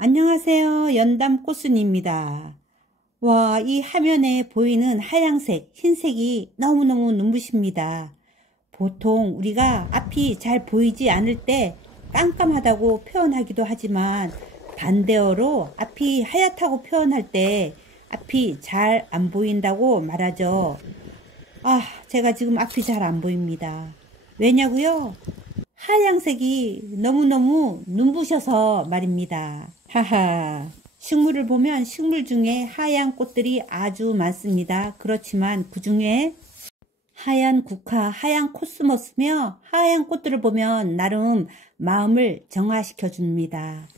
안녕하세요. 연담꽃순입니다. 와, 이 화면에 보이는 하얀색, 흰색이 너무너무 눈부십니다. 보통 우리가 앞이 잘 보이지 않을 때 깜깜하다고 표현하기도 하지만 반대어로 앞이 하얗다고 표현할 때 앞이 잘 안 보인다고 말하죠. 제가 지금 앞이 잘 안 보입니다. 왜냐고요? 하얀색이 너무너무 눈부셔서 말입니다. 하하. 식물을 보면 식물 중에 하얀 꽃들이 아주 많습니다. 그렇지만 그 중에 하얀 국화, 하얀 코스모스며 하얀 꽃들을 보면 나름 마음을 정화시켜 줍니다.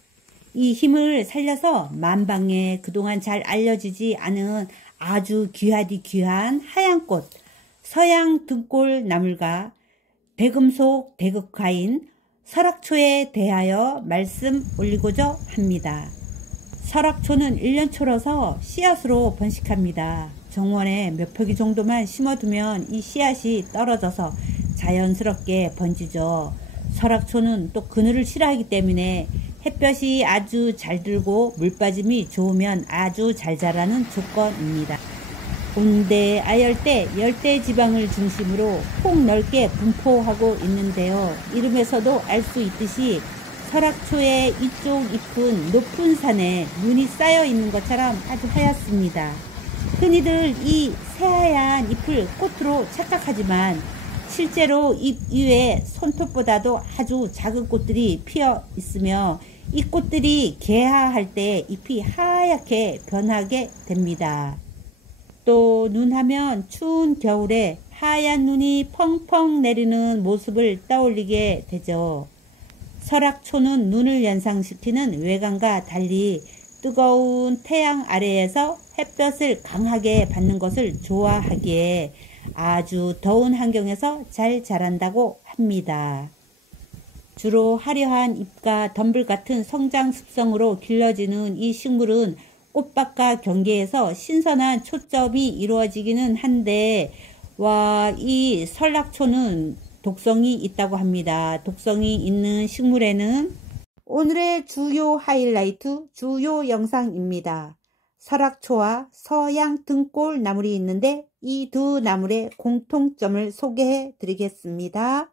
이 힘을 살려서 만방에 그동안 잘 알려지지 않은 아주 귀하디 귀한 하얀 꽃, 서양 등골 나물과 대금속 대극화인 설악초에 대하여 말씀 올리고자 합니다. 설악초는 1년초라서 씨앗으로 번식합니다. 정원에 몇 포기 정도만 심어두면 이 씨앗이 떨어져서 자연스럽게 번지죠. 설악초는 또 그늘을 싫어하기 때문에 햇볕이 아주 잘 들고 물빠짐이 좋으면 아주 잘 자라는 조건입니다. 온대, 아열대, 열대 지방을 중심으로 폭넓게 분포하고 있는데요. 이름에서도 알 수 있듯이 설악초의 이쪽 잎은 높은 산에 눈이 쌓여 있는 것처럼 아주 하얗습니다. 흔히들 이 새하얀 잎을 꽃으로 착각하지만 실제로 잎 위에 손톱보다도 아주 작은 꽃들이 피어 있으며 이 꽃들이 개화할 때 잎이 하얗게 변하게 됩니다. 또 눈하면 추운 겨울에 하얀 눈이 펑펑 내리는 모습을 떠올리게 되죠. 설악초는 눈을 연상시키는 외관과 달리 뜨거운 태양 아래에서 햇볕을 강하게 받는 것을 좋아하기에 아주 더운 환경에서 잘 자란다고 합니다. 주로 화려한 잎과 덤불 같은 성장 습성으로 길러지는 이 식물은 꽃밭과 경계에서 신선한 초점이 이루어지기는 한데 이 설악초는 독성이 있다고 합니다. 독성이 있는 식물에는 오늘의 주요 하이라이트, 주요 영상입니다. 설악초와 서양 등골 나물이 있는데 이 두 나물의 공통점을 소개해 드리겠습니다.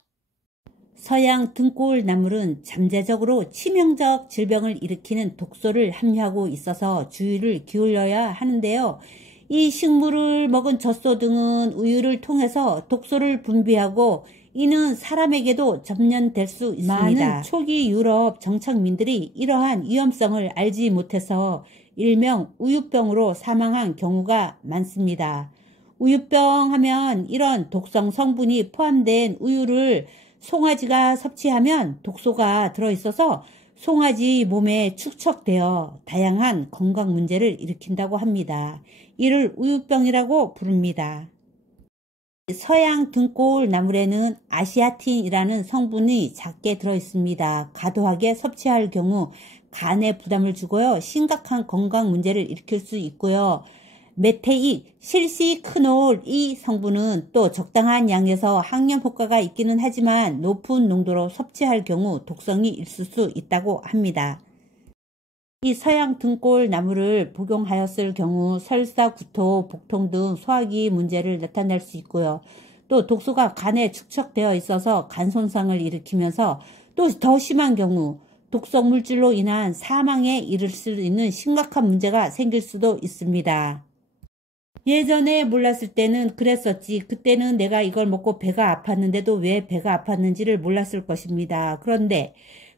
서양 등골 나물은 잠재적으로 치명적 질병을 일으키는 독소를 함유하고 있어서 주의를 기울여야 하는데요. 이 식물을 먹은 젖소 등은 우유를 통해서 독소를 분비하고 이는 사람에게도 접련될 수 있습니다. 많은 초기 유럽 정착민들이 이러한 위험성을 알지 못해서 일명 우유병으로 사망한 경우가 많습니다. 우유병 하면 이런 독성 성분이 포함된 우유를 송아지가 섭취하면 독소가 들어있어서 송아지 몸에 축적되어 다양한 건강 문제를 일으킨다고 합니다. 이를 우유병이라고 부릅니다. 서양 등골 나물에는 아시아틴이라는 성분이 작게 들어있습니다. 과도하게 섭취할 경우 간에 부담을 주고요. 심각한 건강 문제를 일으킬 수 있고요. 메테익, 실시크놀 이 성분은 또 적당한 양에서 항염 효과가 있기는 하지만 높은 농도로 섭취할 경우 독성이 있을 수 있다고 합니다. 이 서양 등골 나물을 복용하였을 경우 설사, 구토, 복통 등 소화기 문제를 나타낼 수 있고요. 또 독소가 간에 축적되어 있어서 간 손상을 일으키면서 또 더 심한 경우 독성 물질로 인한 사망에 이를 수 있는 심각한 문제가 생길 수도 있습니다. 예전에 몰랐을 때는 그랬었지. 그때는 내가 이걸 먹고 배가 아팠는데도 왜 배가 아팠는지를 몰랐을 것입니다. 그런데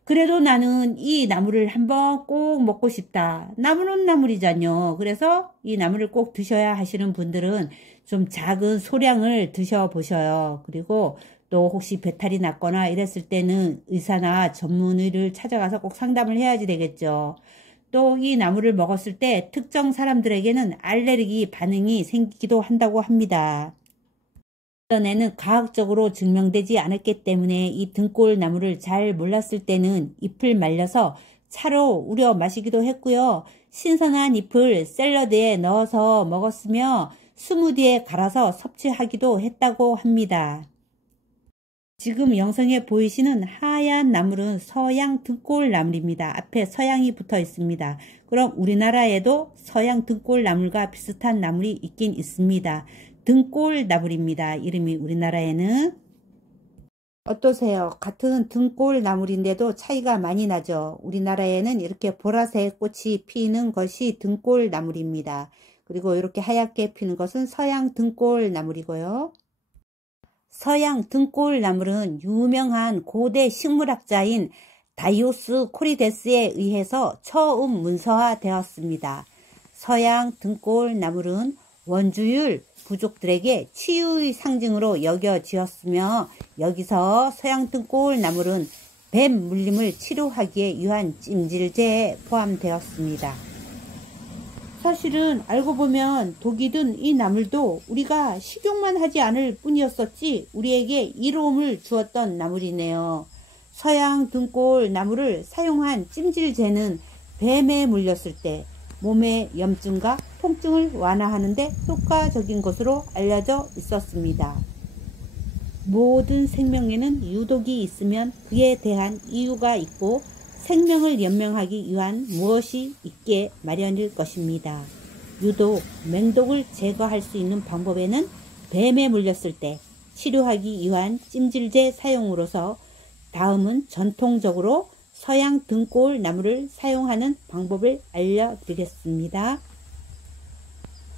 그래도 나는 이 나물을 한번 꼭 먹고 싶다. 나물은 나물이잖요. 그래서 이 나물을 꼭 드셔야 하시는 분들은 좀 작은 소량을 드셔보셔요. 그리고 또 혹시 배탈이 났거나 이랬을 때는 의사나 전문의를 찾아가서 꼭 상담을 해야지 되겠죠. 또 이 나물을 먹었을 때 특정 사람들에게는 알레르기 반응이 생기기도 한다고 합니다. 전에는 과학적으로 증명되지 않았기 때문에 이 등골 나물을 잘 몰랐을 때는 잎을 말려서 차로 우려 마시기도 했고요. 신선한 잎을 샐러드에 넣어서 먹었으며 스무디에 갈아서 섭취하기도 했다고 합니다. 지금 영상에 보이시는 하얀 나물은 서양 등골 나물입니다. 앞에 서양이 붙어 있습니다. 그럼 우리나라에도 서양 등골 나물과 비슷한 나물이 있긴 있습니다. 등골 나물입니다. 이름이 우리나라에는. 어떠세요? 같은 등골 나물인데도 차이가 많이 나죠. 우리나라에는 이렇게 보라색 꽃이 피는 것이 등골 나물입니다. 그리고 이렇게 하얗게 피는 것은 서양 등골 나물이고요. 서양 등골 나물은 유명한 고대 식물학자인 다이오스 코리데스에 의해서 처음 문서화되었습니다. 서양 등골 나물은 원주율 부족들에게 치유의 상징으로 여겨지었으며 여기서 서양 등골 나물은 뱀 물림을 치료하기에 유한 찜질제에 포함되었습니다. 사실은 알고 보면 독이 든 이 나물도 우리가 식용만 하지 않을 뿐이었었지 우리에게 이로움을 주었던 나물이네요. 서양 등골 나물을 사용한 찜질제는 뱀에 물렸을 때 몸의 염증과 통증을 완화하는 데 효과적인 것으로 알려져 있었습니다. 모든 생명에는 유독이 있으면 그에 대한 이유가 있고 생명을 연명하기 위한 무엇이 있게 마련일 것입니다. 유독, 맹독을 제거할 수 있는 방법에는 뱀에 물렸을 때 치료하기 위한 찜질제 사용으로서 다음은 전통적으로 서양 등골 나물을 사용하는 방법을 알려드리겠습니다.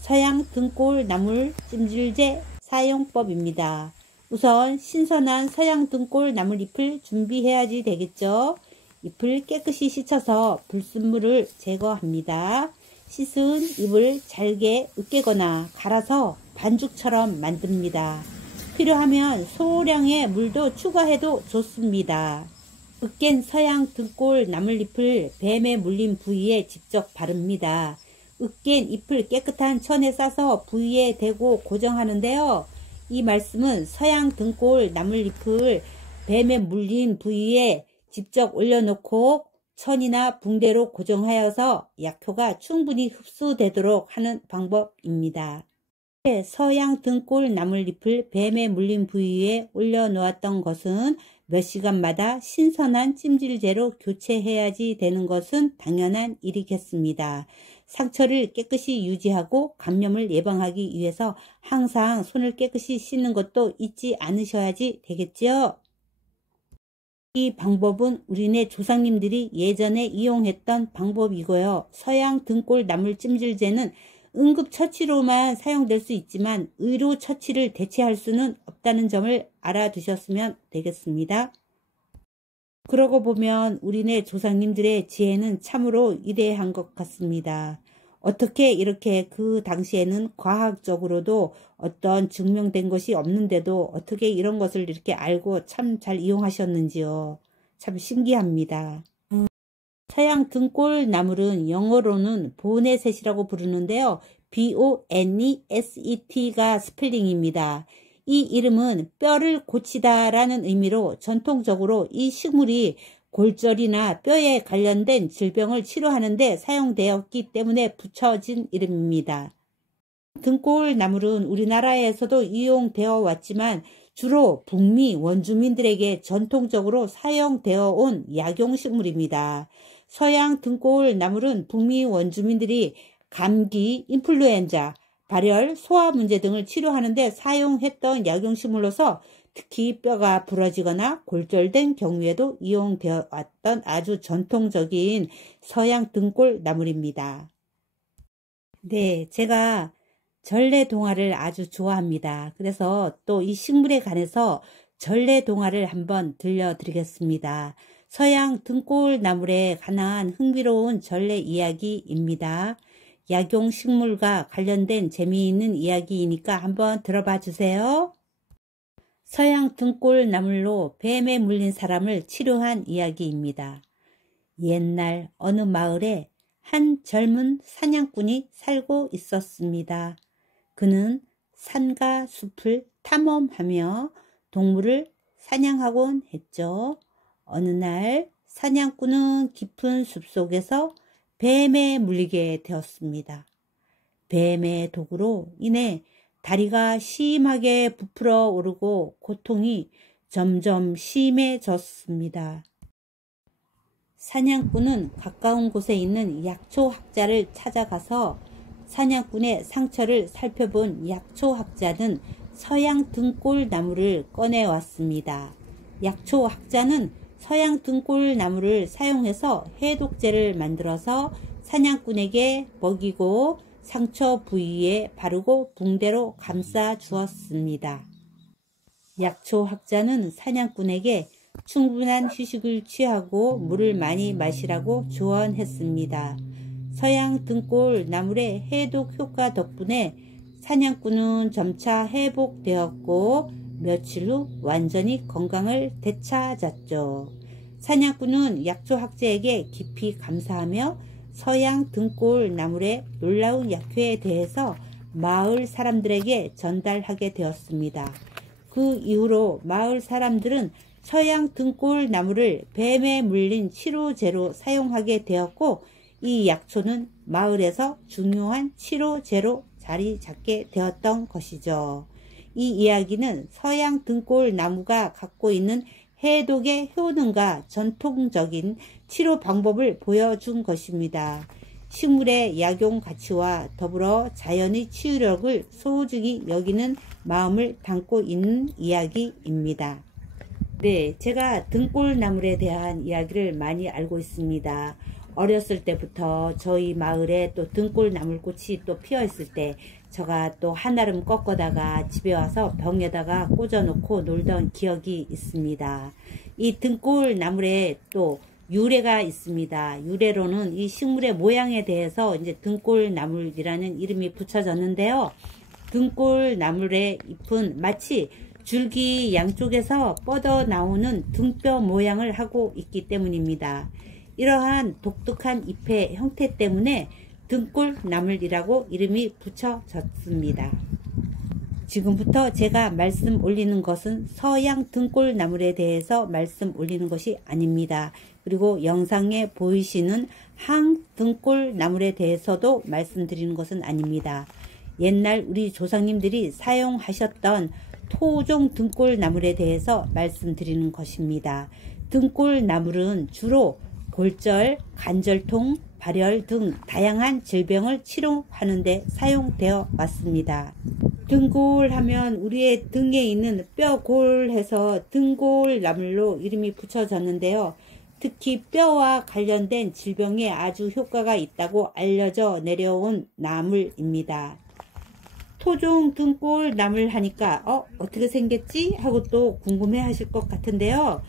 서양 등골 나물 찜질제 사용법입니다. 우선 신선한 서양 등골 나물 잎을 준비해야지 되겠죠. 잎을 깨끗이 씻어서 불순물을 제거합니다. 씻은 잎을 잘게 으깨거나 갈아서 반죽처럼 만듭니다. 필요하면 소량의 물도 추가해도 좋습니다. 으깬 서양 등골 나물잎을 뱀에 물린 부위에 직접 바릅니다. 으깬 잎을 깨끗한 천에 싸서 부위에 대고 고정하는데요. 이 말씀은 서양 등골 나물잎을 뱀에 물린 부위에 직접 올려놓고 천이나 붕대로 고정하여서 약효가 충분히 흡수되도록 하는 방법입니다. 서양 등골 나물잎을 뱀에 물린 부위에 올려놓았던 것은 몇 시간마다 신선한 찜질제로 교체해야지 되는 것은 당연한 일이겠습니다. 상처를 깨끗이 유지하고 감염을 예방하기 위해서 항상 손을 깨끗이 씻는 것도 잊지 않으셔야지 되겠죠. 이 방법은 우리네 조상님들이 예전에 이용했던 방법이고요. 서양 등골 나물 찜질제는 응급처치로만 사용될 수 있지만 의료처치를 대체할 수는 없다는 점을 알아두셨으면 되겠습니다. 그러고 보면 우리네 조상님들의 지혜는 참으로 위대한 것 같습니다. 어떻게 이렇게 그 당시에는 과학적으로도 어떤 증명된 것이 없는데도 어떻게 이런 것을 이렇게 알고 참 잘 이용하셨는지요. 참 신기합니다. 서양 등골 나물은 영어로는 보네셋이라고 부르는데요. B-O-N-E-S-E-T가 스펠링입니다. 이 이름은 뼈를 고치다 라는 의미로 전통적으로 이 식물이 골절이나 뼈에 관련된 질병을 치료하는 데 사용되었기 때문에 붙여진 이름입니다. 등골 나물은 우리나라에서도 이용되어 왔지만 주로 북미 원주민들에게 전통적으로 사용되어 온 약용식물입니다. 서양 등골 나물은 북미 원주민들이 감기, 인플루엔자, 발열, 소화 문제 등을 치료하는 데 사용했던 약용식물로서 특히 뼈가 부러지거나 골절된 경우에도 이용되어 왔던 아주 전통적인 서양 등골 나물입니다. 네, 제가 전래동화를 아주 좋아합니다. 그래서 또 이 식물에 관해서 전래동화를 한번 들려드리겠습니다. 서양 등골 나물에 관한 흥미로운 전래 이야기입니다. 약용식물과 관련된 재미있는 이야기이니까 한번 들어봐 주세요. 서양 등골 나물로 뱀에 물린 사람을 치료한 이야기입니다. 옛날 어느 마을에 한 젊은 사냥꾼이 살고 있었습니다. 그는 산과 숲을 탐험하며 동물을 사냥하곤 했죠. 어느 날 사냥꾼은 깊은 숲속에서 뱀에 물리게 되었습니다. 뱀의 독으로 인해 다리가 심하게 부풀어 오르고 고통이 점점 심해졌습니다. 사냥꾼은 가까운 곳에 있는 약초학자를 찾아가서 사냥꾼의 상처를 살펴본 약초학자는 서양 등골나무를 꺼내왔습니다. 약초학자는 서양 등골나무를 사용해서 해독제를 만들어서 사냥꾼에게 먹이고 상처 부위에 바르고 붕대로 감싸 주었습니다. 약초학자는 사냥꾼에게 충분한 휴식을 취하고 물을 많이 마시라고 조언했습니다. 서양 등골나물의 해독 효과 덕분에 사냥꾼은 점차 회복되었고 며칠 후 완전히 건강을 되찾았죠. 사냥꾼은 약초학자에게 깊이 감사하며 서양 등골나물의 놀라운 약효에 대해서 마을 사람들에게 전달하게 되었습니다. 그 이후로 마을 사람들은 서양 등골나무를 뱀에 물린 치료제로 사용하게 되었고 이 약초는 마을에서 중요한 치료제로 자리 잡게 되었던 것이죠. 이 이야기는 서양 등골나무가 갖고 있는 해독의 효능과 전통적인 치료 방법을 보여준 것입니다. 식물의 약용 가치와 더불어 자연의 치유력을 소중히 여기는 마음을 담고 있는 이야기입니다. 네, 제가 등골나물에 대한 이야기를 많이 알고 있습니다. 어렸을 때부터 저희 마을에 또 등골나물꽃이 또 피어 있을 때 제가 또 한아름 꺾어다가 집에 와서 병에다가 꽂아 놓고 놀던 기억이 있습니다. 이 등골나물에 또 유래가 있습니다. 유래로는 이 식물의 모양에 대해서 이제 등골나물이라는 이름이 붙여졌는데요. 등골나물의 잎은 마치 줄기 양쪽에서 뻗어 나오는 등뼈 모양을 하고 있기 때문입니다. 이러한 독특한 잎의 형태 때문에 등골나물이라고 이름이 붙여졌습니다. 지금부터 제가 말씀 올리는 것은 서양 등골나물에 대해서 말씀 올리는 것이 아닙니다. 그리고 영상에 보이시는 항등골나물에 대해서도 말씀드리는 것은 아닙니다. 옛날 우리 조상님들이 사용하셨던 토종 등골나물에 대해서 말씀드리는 것입니다. 등골나물은 주로 골절, 관절통, 발열 등 다양한 질병을 치료하는 데 사용되어 왔습니다. 등골하면 우리의 등에 있는 뼈골해서 등골나물로 이름이 붙여졌는데요. 특히 뼈와 관련된 질병에 아주 효과가 있다고 알려져 내려온 나물입니다. 토종 등골나물 하니까 어떻게 생겼지? 하고 또 궁금해 하실 것 같은데요.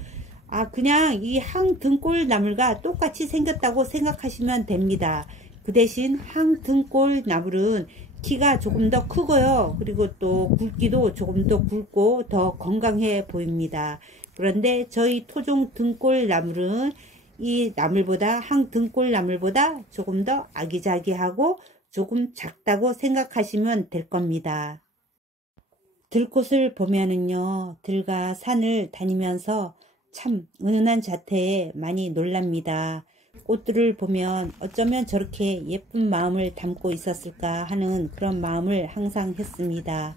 그냥 이 항등골나물과 똑같이 생겼다고 생각하시면 됩니다. 그 대신 항등골나물은 키가 조금 더 크고요. 그리고 또 굵기도 조금 더 굵고 더 건강해 보입니다. 그런데 저희 토종 등골나물은 이 나물보다 항등골나물보다 조금 더 아기자기하고 조금 작다고 생각하시면 될 겁니다. 들꽃을 보면은요, 들과 산을 다니면서 참 은은한 자태에 많이 놀랍니다. 꽃들을 보면 어쩌면 저렇게 예쁜 마음을 담고 있었을까 하는 그런 마음을 항상 했습니다.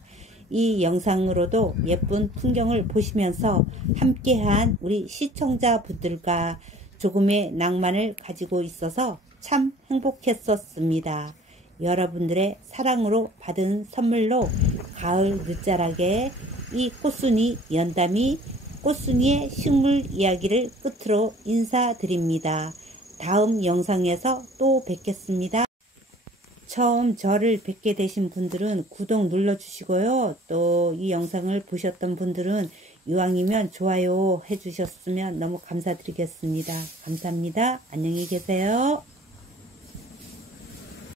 이 영상으로도 예쁜 풍경을 보시면서 함께한 우리 시청자분들과 조금의 낭만을 가지고 있어서 참 행복했었습니다. 여러분들의 사랑으로 받은 선물로 가을 늦자락에 이 꽃순이 연담이 꽃순이의 식물 이야기를 끝으로 인사드립니다. 다음 영상에서 또 뵙겠습니다. 처음 저를 뵙게 되신 분들은 구독 눌러주시고요. 또 이 영상을 보셨던 분들은 이왕이면 좋아요 해주셨으면 너무 감사드리겠습니다. 감사합니다. 안녕히 계세요.